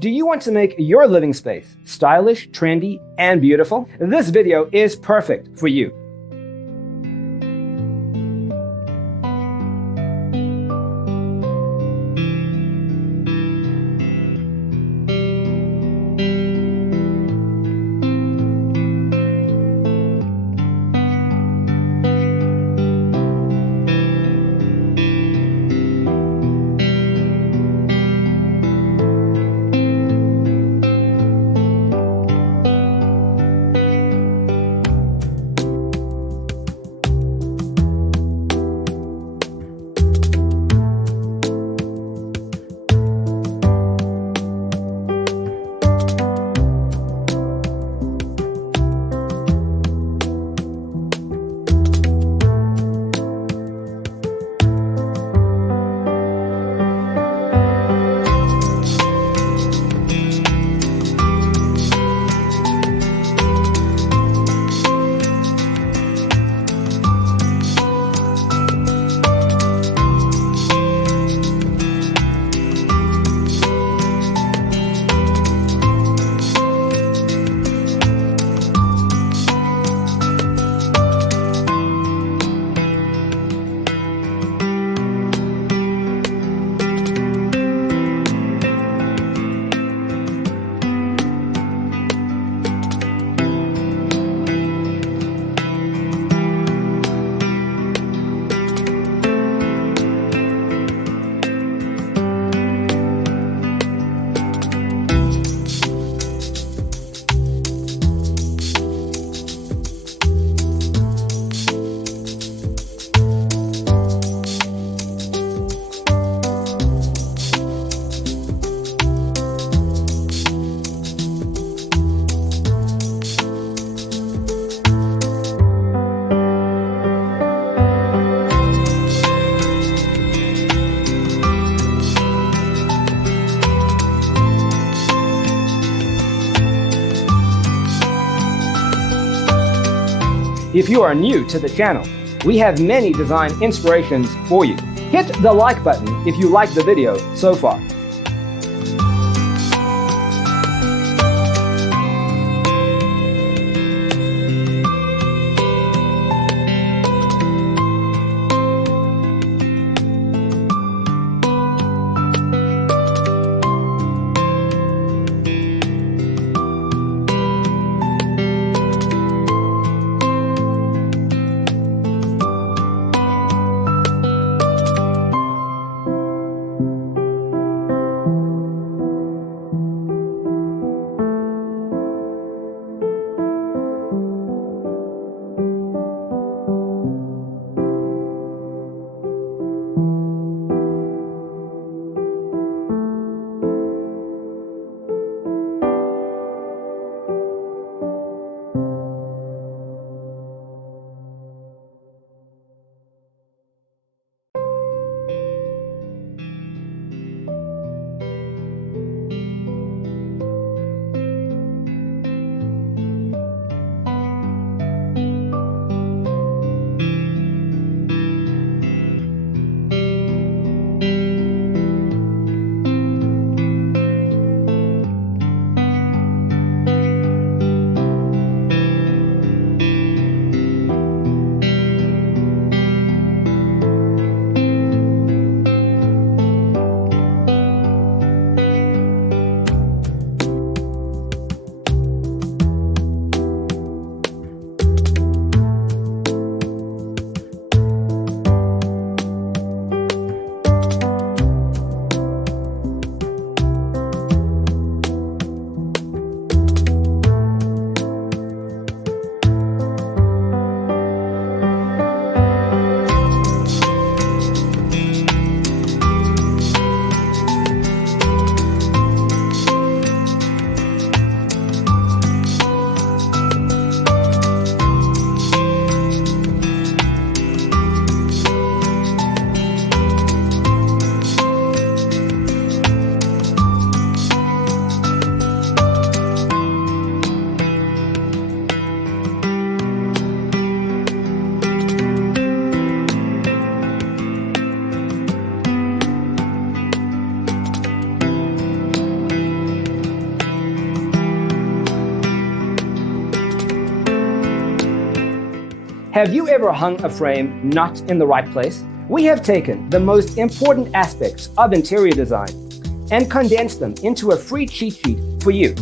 Do you want to make your living space stylish, trendy, and beautiful? This video is perfect for you. If you are new to the channel, we have many design inspirations for you. Hit the like button if you like the video so far. Have you ever hung a frame not in the right place? We have taken the most important aspects of interior design and condensed them into a free cheat sheet for you.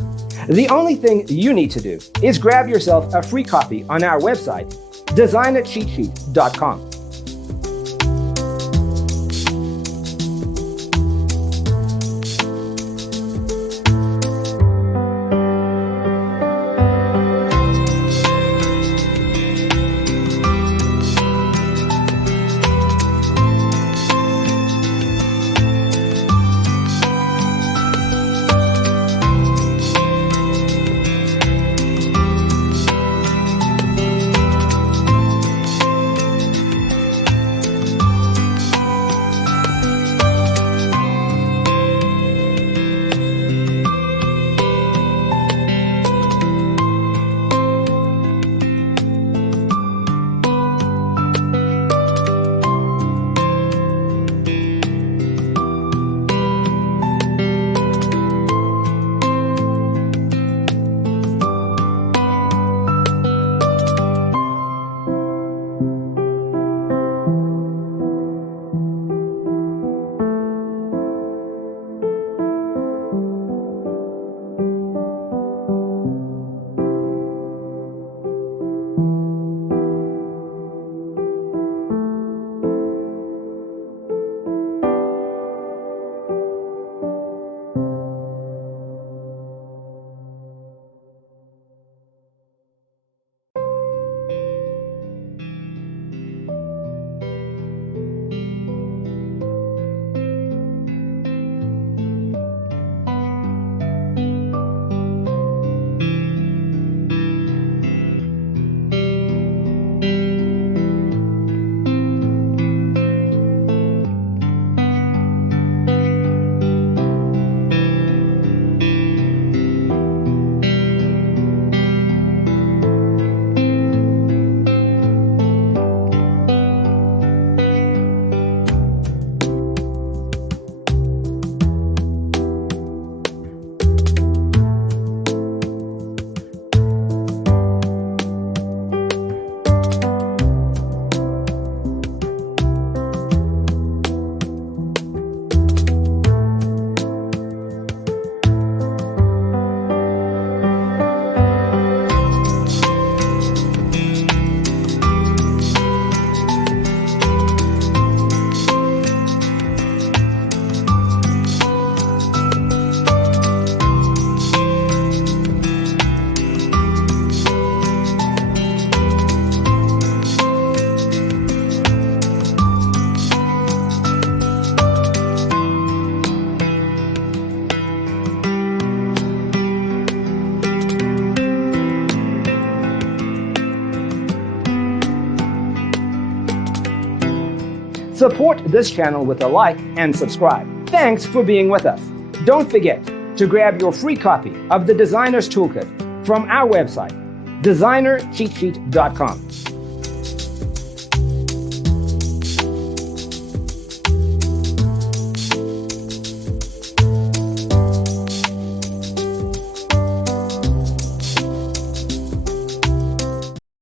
The only thing you need to do is grab yourself a free copy on our website, designercheatsheet.com. Support this channel with a like and subscribe. Thanks for being with us. Don't forget to grab your free copy of the Designer's Toolkit from our website, designercheatsheet.com.